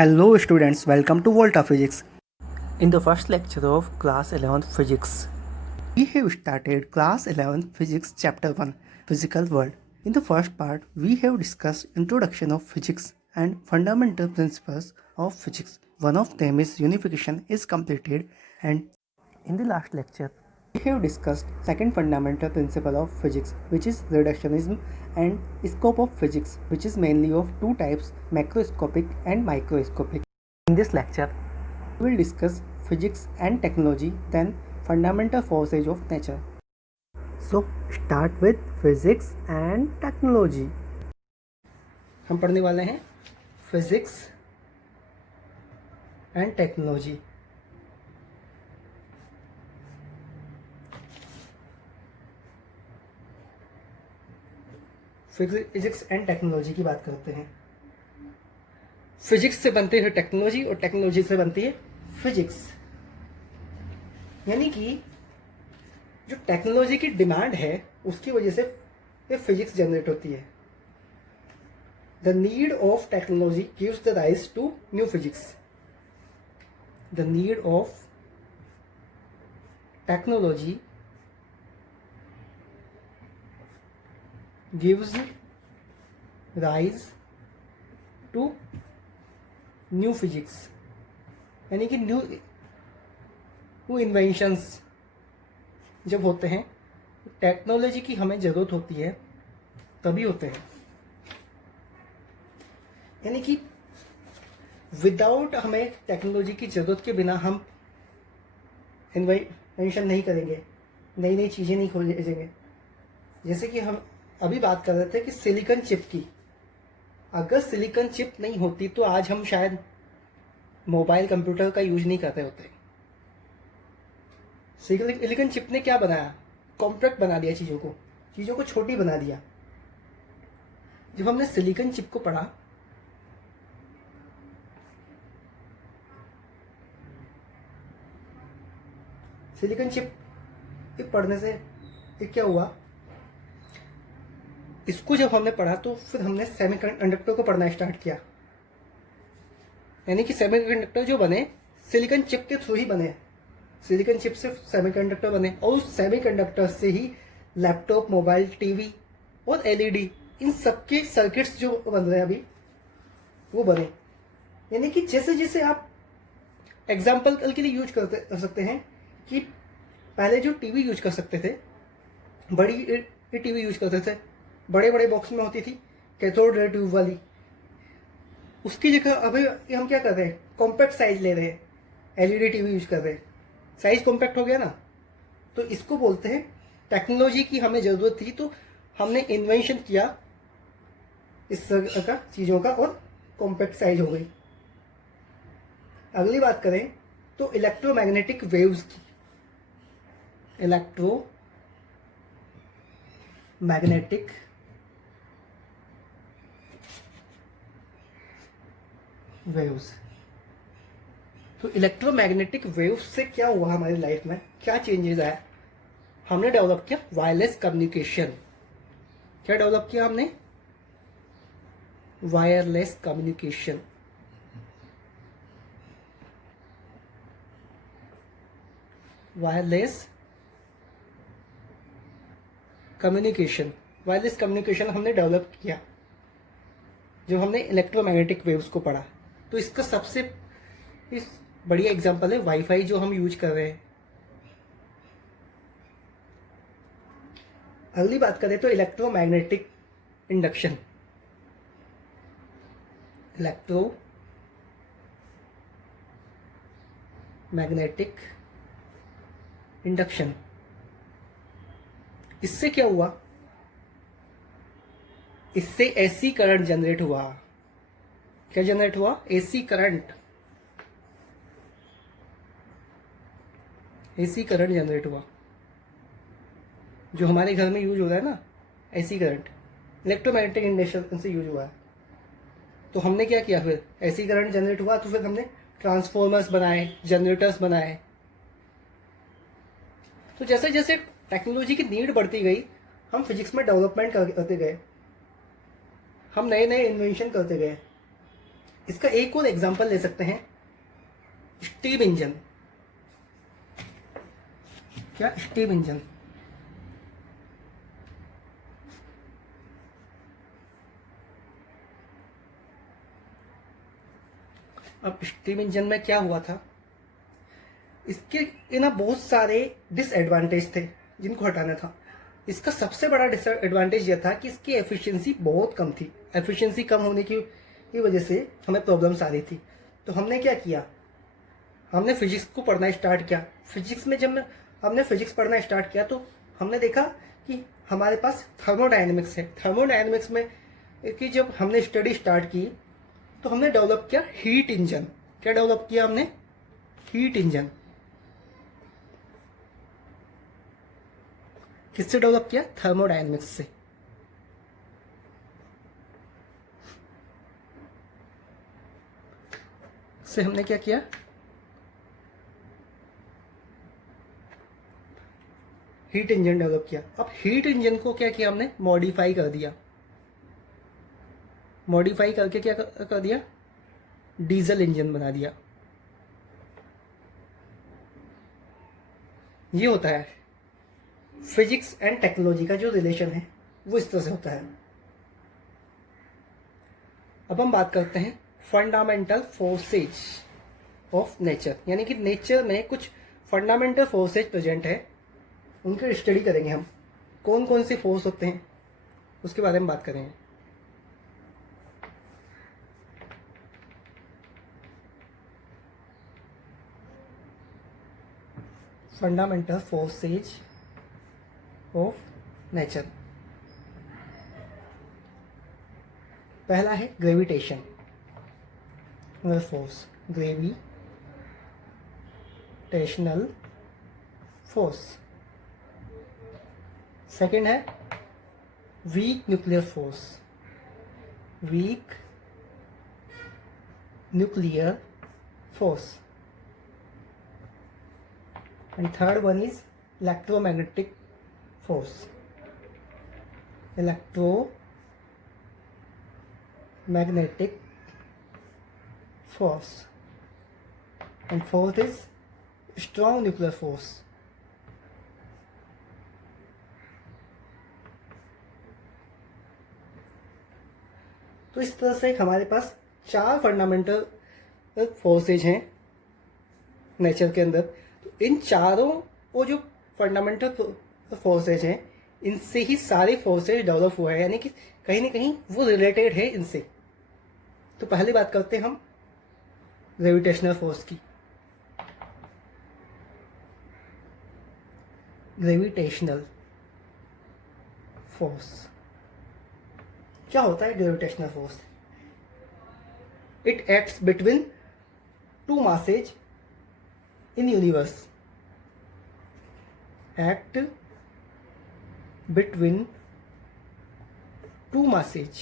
Hello students, welcome to Volta Physics. In the first lecture of class 11th physics, we have started class 11th physics chapter 1 physical world. In the first part, we have discussed introduction of physics and fundamental principles of physics. One of them is unification is completed, and in the last lecture we have discussed second fundamental principle of physics, which is reductionism, and scope of physics, which is mainly of two types, macroscopic and microscopic. In this lecture, we will discuss physics and technology, then fundamental forces of nature. So start with physics and technology. हम पढ़ने वाले हैं physics and technology. Physics and technology की बात करते हैं. Physics से बनती है टेक्नोलॉजी और टेक्नोलॉजी से बनती है फिजिक्स. यानी कि जो टेक्नोलॉजी की डिमांड है उसकी वजह से ये फिजिक्स जनरेट होती है. The need of technology gives the rise to new physics. The need of technology gives rise to new physics. यानी कि न्यू इन्वेंशंस जब होते हैं, टेक्नोलॉजी की हमें ज़रूरत होती है तभी होते हैं. यानी कि विदाउट हमें टेक्नोलॉजी की ज़रूरत के बिना हम इन्वेंशन नहीं करेंगे, नई नई चीज़ें नहीं खोजेंगे. जैसे कि हम अभी बात कर रहे थे कि सिलिकॉन चिप की. अगर सिलिकॉन चिप नहीं होती तो आज हम शायद मोबाइल कंप्यूटर का यूज नहीं करते होते. सिलिकॉन चिप ने क्या बनाया? कॉम्पैक्ट बना दिया चीज़ों को छोटी बना दिया. जब हमने सिलिकॉन चिप को पढ़ा, सिलिकॉन चिप पढ़ने से क्या हुआ, इसको जब हमने पढ़ा तो फिर हमने सेमीकंडक्टर को पढ़ना स्टार्ट किया. यानी कि सेमीकंडक्टर जो बने सिलिकॉन चिप के थ्रू ही बने. सिलिकॉन चिप से सेमीकंडक्टर बने और उस सेमीकंडक्टर से ही लैपटॉप, मोबाइल, टीवी और एलईडी, इन सबके सर्किट्स जो बन रहे हैं अभी वो बने. यानी कि जैसे जैसे आप एग्जाम्पल के लिए यूज कर सकते हैं कि पहले जो टीवी यूज कर सकते थे, बड़ी टीवी यूज करते थे, बड़े बड़े बॉक्स में होती थी कैथोड रे ट्यूब वाली. उसकी जगह अभी हम क्या कर रहे हैं, कॉम्पैक्ट साइज ले रहे हैं, एलईडी टीवी यूज कर रहे हैं. साइज कॉम्पैक्ट हो गया ना, तो इसको बोलते हैं टेक्नोलॉजी की हमें ज़रूरत थी तो हमने इन्वेंशन किया इस तरह का चीज़ों का और कॉम्पैक्ट साइज हो गई. अगली बात करें तो इलेक्ट्रोमैग्नेटिक वेव्स की. Electromagnetic waves. तो इलेक्ट्रोमैग्नेटिक वेव्स से क्या हुआ हमारी लाइफ में, क्या चेंजेस आया? हमने डेवलप किया वायरलेस कम्युनिकेशन. क्या डेवलप किया हमने? Wireless communication. वायरलेस कम्युनिकेशन हमने डेवलप किया जब हमने इलेक्ट्रोमैग्नेटिक वेव्स को पढ़ा. तो इसका सबसे बढ़िया एग्जांपल है वाईफाई जो हम यूज कर रहे हैं. अगली बात करें तो इलेक्ट्रोमैग्नेटिक इंडक्शन. Electromagnetic induction. इससे क्या हुआ? इससे एसी करंट जनरेट हुआ. क्या जनरेट हुआ? AC current. AC current generate हुआ. जो हमारे घर में यूज हो रहा है ना, एसी करंट इलेक्ट्रोमैग्नेटिक इंडक्शन से यूज हुआ है. तो हमने क्या किया, फिर एसी करंट जनरेट हुआ तो फिर हमने ट्रांसफॉर्मर्स बनाए, जनरेटर्स बनाए. तो जैसे जैसे टेक्नोलॉजी की नीड बढ़ती गई, हम फिजिक्स में डेवलपमेंट करते गए, हम नए नए इन्वेंशन करते गए. इसका एक और एग्जांपल ले सकते हैं, स्टीम इंजन। क्या? Steam engine. अब स्टीम इंजन में क्या हुआ था, इसके ना बहुत सारे डिसएडवांटेज थे जिनको हटाना था। इसका सबसे बड़ा डिसएडवांटेज यह था कि इसकी एफिशिएंसी बहुत कम थी। एफिशिएंसी कम होने की वजह से हमें प्रॉब्लम्स आ रही थी। तो हमने क्या किया, हमने फिजिक्स को पढ़ना स्टार्ट किया। फिजिक्स में जब हमने फिजिक्स पढ़ना स्टार्ट किया तो हमने देखा कि हमारे पास थर्मोडायनेमिक्स है। थर्मोडायनेमिक्स में की जब हमने स्टडी स्टार्ट की तो हमने डेवलप किया हीट इंजन। क्या डेवलप किया हमने? Heat engine. किससे डेवलप किया? थर्मोडायनेमिक्स से हमने क्या किया? हीट इंजन डेवलप किया। अब हीट इंजन को क्या किया हमने? मॉडिफाई कर दिया। मॉडिफाई करके क्या कर दिया? डीजल इंजन बना दिया। ये होता है फिजिक्स एंड टेक्नोलॉजी का जो रिलेशन है वो इस तरह से होता है। अब हम बात करते हैं फंडामेंटल फोर्सेज ऑफ नेचर, यानी कि नेचर में कुछ फंडामेंटल फोर्सेज प्रेजेंट है, उनकी स्टडी करेंगे हम। कौन कौन से फोर्स होते हैं उसके बारे में बात करेंगे। Fundamental forces of nature. पहला है gravitation force, gravitational force. Second है weak nuclear force, weak nuclear force. And third one is electromagnetic force, electromagnetic force. And fourth is strong nuclear force. तो इस तरह से हमारे पास 4 फंडामेंटल फोर्सेज हैं nature के अंदर। तो इन चारों वो जो फंडामेंटल फोर्सेज हैं, इनसे ही सारे फोर्सेज डेवलप हुए हैं, यानी कि कहीं ना कहीं वो रिलेटेड है इनसे। तो पहले बात करते हैं हम ग्रेविटेशनल फोर्स की। ग्रेविटेशनल फोर्स क्या होता है? Gravitational force, it acts between two masses in universe. Act between two masses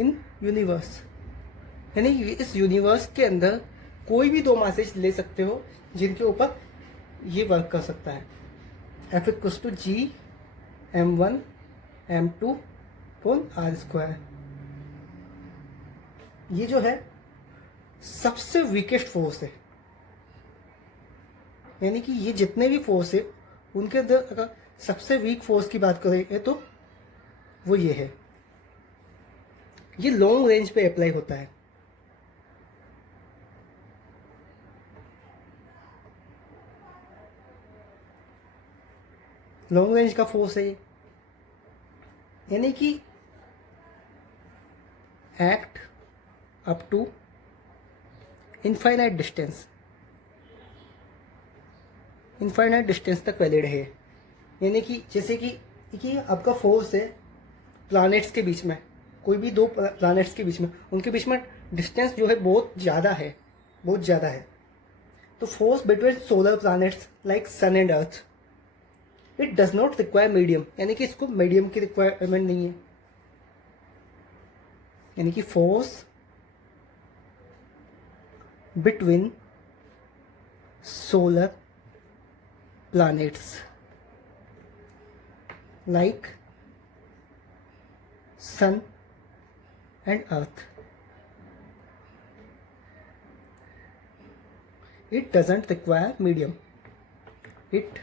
in universe, यानी इस यूनिवर्स के अंदर कोई भी 2 मासेज ले सकते हो जिनके ऊपर ये वर्क कर सकता है। F equals to G m1 m2 whole R square. ये जो है सबसे वीकेस्ट फोर्स है, यानी कि ये जितने भी फोर्स है उनके अंदर अगर सबसे वीक फोर्स की बात करें तो वो ये है। ये लॉन्ग रेंज पे अप्लाई होता है। लॉन्ग रेंज का फोर्स है, यानी कि act up to infinite distance, infinite distance तक वैलिड है। यानी कि जैसे कि आपका फोर्स है प्लैनेट्स के बीच में, कोई भी 2 प्लैनेट्स के बीच में, उनके बीच में डिस्टेंस जो है बहुत ज़्यादा है, बहुत ज़्यादा है। तो force between solar planets like sun and earth, it does not require medium, यानी कि इसको मीडियम की रिक्वायरमेंट नहीं है। यानी कि force between solar planets like sun and Earth. It doesn't require medium. It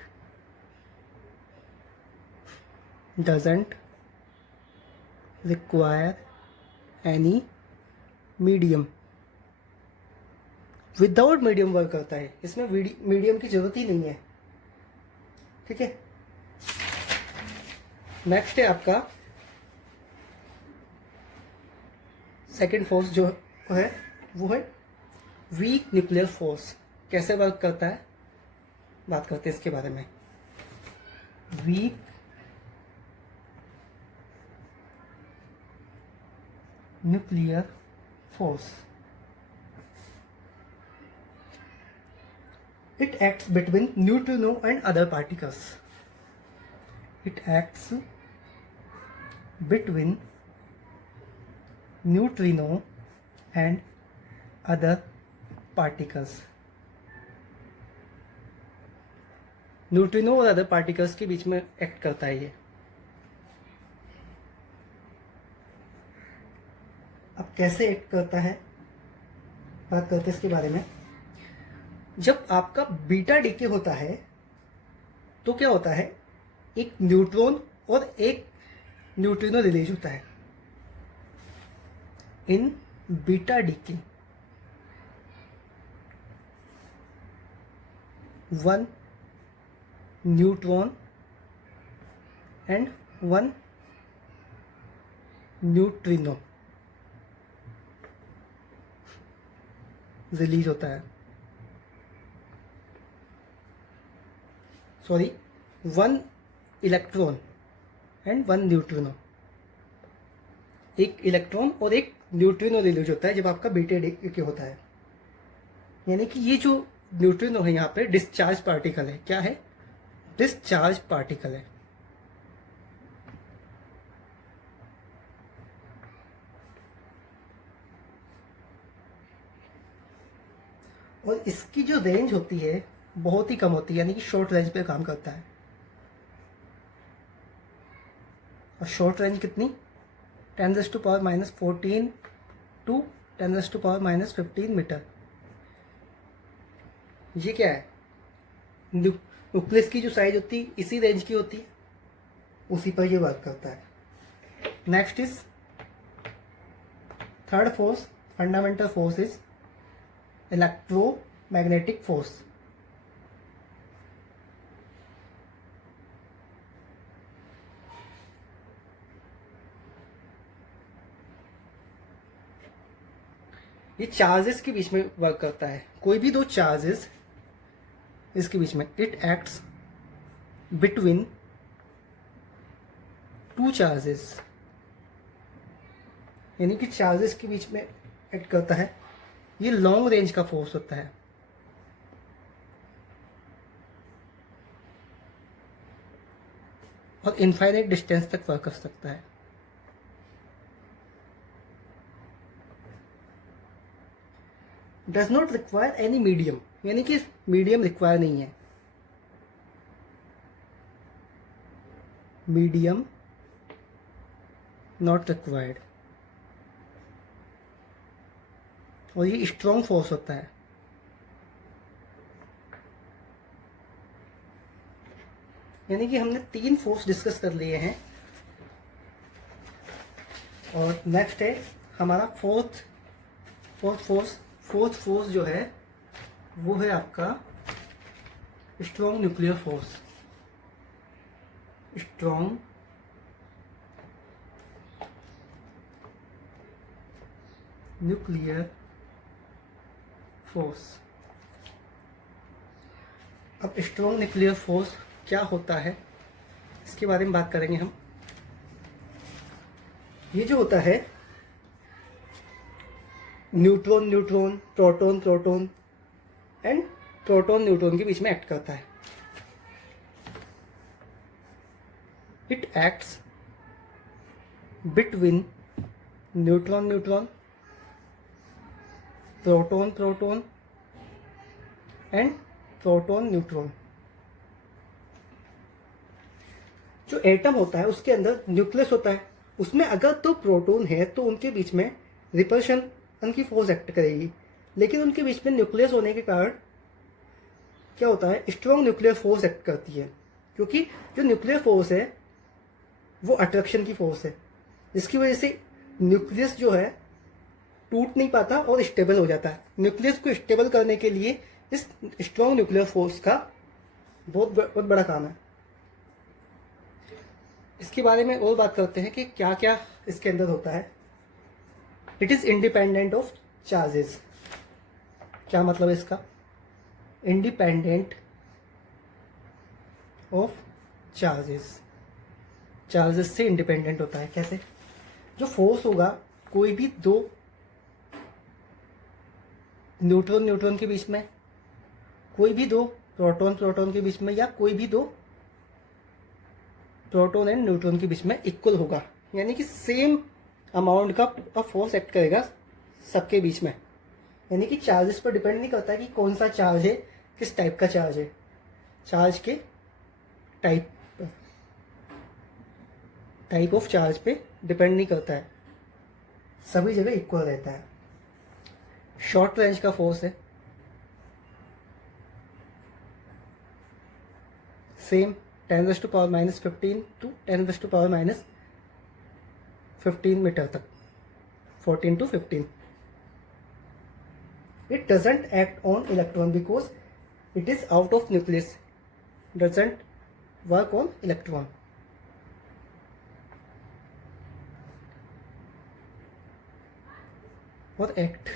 doesn't require any medium. Without medium work करता है, इसमें मीडियम की जरूरत ही नहीं है। ठीक है, नेक्स्ट है आपका सेकेंड फोर्स जो है वो है वीक न्यूक्लियर फोर्स। कैसे वर्क करता है बात करते हैं इसके बारे में। Week nuclear force, it acts between neutrino and other particles. It acts between neutrino and other particles. Neutrino और अदर पार्टिकल्स के बीच में एक्ट करता है ये। अब कैसे एक्ट करता है बात करते हैं इसके बारे में। जब आपका बीटा डीके होता है तो क्या होता है, एक न्यूट्रॉन और एक न्यूट्रिनो रिलीज होता है। In beta decay one neutron and one neutrino release होता है। Sorry, one electron and one neutrino, एक इलेक्ट्रॉन और एक न्यूट्रिनो रिलीज होता है जब आपका बीटा डीके होता है। यानी कि ये जो न्यूट्रिनो है यहाँ पे डिस्चार्ज पार्टिकल है। क्या है? डिस्चार्ज पार्टिकल है। और इसकी जो रेंज होती है बहुत ही कम होती है, यानी कि शॉर्ट रेंज पे काम करता है। और शॉर्ट रेंज कितनी? 10⁻⁻14 टू 10⁻⁻15 मीटर। ये क्या है? न्यूक्लियस की जो साइज होती है इसी रेंज की होती है, उसी पर ये वर्क करता है। Next is third force, fundamental force is electromagnetic force. ये चार्जेस के बीच में वर्क करता है। कोई भी दो चार्जेस इसके बीच में, it acts between two charges, यानी कि चार्जेस के बीच में एक्ट करता है। ये लॉन्ग रेंज का फोर्स होता है। और इनफाइनाइट डिस्टेंस तक वर्क कर सकता है। Does not require any medium, यानी कि मीडियम रिक्वायर नहीं है। Medium not required. और ये स्ट्रॉन्ग फोर्स होता है। यानी कि हमने 3 फोर्स डिस्कस कर लिए हैं। और नेक्स्ट है हमारा फोर्थ फोर्स जो है वो है आपका strong nuclear force. Strong nuclear force. अब स्ट्रॉन्ग न्यूक्लियर फोर्स क्या होता है इसके बारे में बात करेंगे हम। ये जो होता है neutron, proton and proton neutron के बीच में एक्ट करता है। It acts between neutron, proton and proton neutron. जो एटम होता है उसके अंदर न्यूक्लियस होता है उसमें अगर तो प्रोटॉन है तो उनके बीच में रिपल्शन की फोर्स एक्ट करेगी, लेकिन उनके बीच में न्यूक्लियस होने के कारण क्या होता है, स्ट्रॉन्ग न्यूक्लियर फोर्स एक्ट करती है, क्योंकि जो न्यूक्लियर फोर्स है वो अट्रैक्शन की फोर्स है, जिसकी वजह से न्यूक्लियस जो है टूट नहीं पाता और स्टेबल हो जाता है। न्यूक्लियस को स्टेबल करने के लिए इस स्ट्रॉन्ग न्यूक्लियर फोर्स का बहुत बड़ा काम है। इसके बारे में और बात करते हैं कि क्या क्या इसके अंदर होता है। It is independent of charges. क्या मतलब है इसका? इंडिपेंडेंट ऑफ चार्जेस, चार्जेस से इंडिपेंडेंट होता है। कैसे? जो फोर्स होगा, कोई भी दो न्यूट्रॉन के बीच में, कोई भी दो प्रोटॉन के बीच में, या कोई भी दो प्रोटॉन एंड न्यूट्रॉन के बीच में इक्वल होगा, यानी कि सेम अमाउंट का फोर्स एक्ट करेगा सबके बीच में। यानी कि चार्जेस पर डिपेंड नहीं करता है कि कौन सा चार्ज है, किस टाइप का चार्ज है, चार्ज के टाइप ऑफ चार्ज पे डिपेंड नहीं करता है, सभी जगह इक्वल रहता है। शॉर्ट रेंज का फोर्स है सेम 10⁻⁻15 टू 10⁻⁻15 मीटर तक, 14 to 15। It doesn't act on electron because it is out of nucleus, doesn't work on electron। और act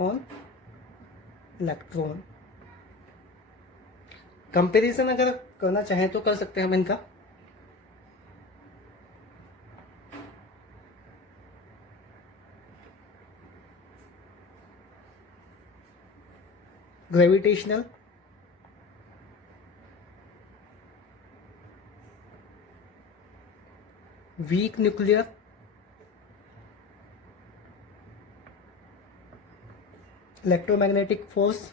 on electron। कंपेरिजन अगर करना चाहें तो कर सकते हैं हम इनका। Gravitational, weak nuclear, electromagnetic force,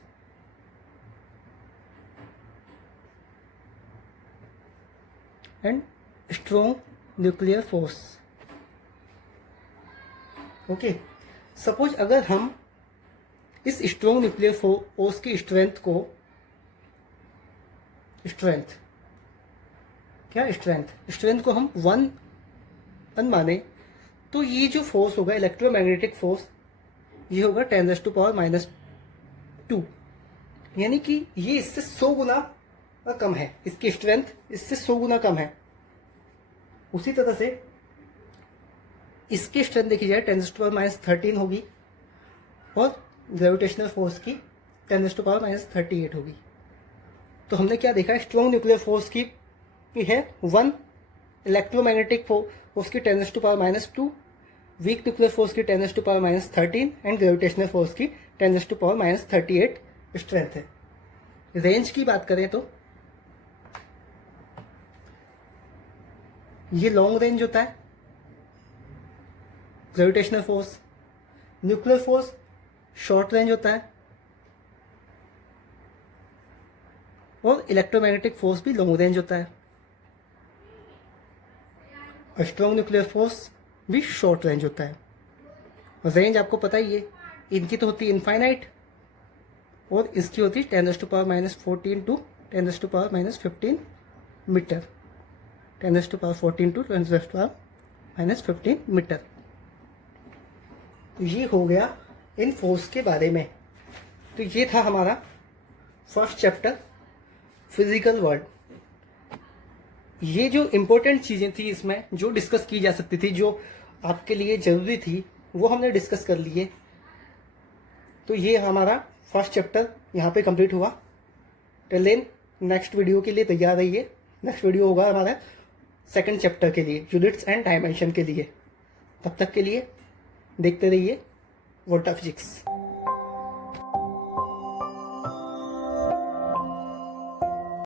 and strong nuclear force. Okay, suppose अगर हम इस स्ट्रॉन्ग न्यूक्लियर फोर्स की स्ट्रेंथ को हम 1 माने, तो ये जो फोर्स होगा इलेक्ट्रोमैग्नेटिक फोर्स, ये होगा 10⁻², यानी कि ये इससे 100 गुना कम है, इसकी स्ट्रेंथ इससे 100 गुना कम है। उसी तरह से इसकी स्ट्रेंथ देखी जाए 10⁻13 होगी, और ग्रेविटेशनल फोर्स की 10⁻38 होगी। तो हमने क्या देखा? स्ट्रॉन्ग न्यूक्लियर फोर्स की है 1, इलेक्ट्रोमैग्नेटिक फोर्स की 10⁻², वीक न्यूक्लियर फोर्स की 10⁻13 एंड ग्रेविटेशनल फोर्स की 10⁻38 स्ट्रेंथ है। रेंज की बात करें तो ये लॉन्ग रेंज होता है gravitational force, nuclear force short range होता है, और इलेक्ट्रोमैग्नेटिक फोर्स भी लॉन्ग रेंज होता है, और स्ट्रॉन्ग न्यूक्लियर फोर्स भी शॉर्ट रेंज होता है। रेंज आपको पता ही है, इनकी तो होती है इनफाइनाइट, और इसकी होती है 10⁻14 टू 10⁻15 मीटर, 10⁻14 टू 10⁻15 मीटर। ये हो गया इन फोर्स के बारे में। तो ये था हमारा फर्स्ट चैप्टर फिजिकल वर्ल्ड। ये जो इम्पोर्टेंट चीज़ें थी इसमें जो डिस्कस की जा सकती थी, जो आपके लिए ज़रूरी थी, वो हमने डिस्कस कर लिए। तो ये हमारा फर्स्ट चैप्टर यहाँ पे कंप्लीट हुआ। टिल देन नेक्स्ट वीडियो के लिए तैयार रहिए। नेक्स्ट वीडियो होगा हमारा सेकंड चैप्टर के लिए, यूनिट्स एंड डायमेंशन के लिए। तब तक के लिए देखते रहिए वोल्टा फिजिक्स।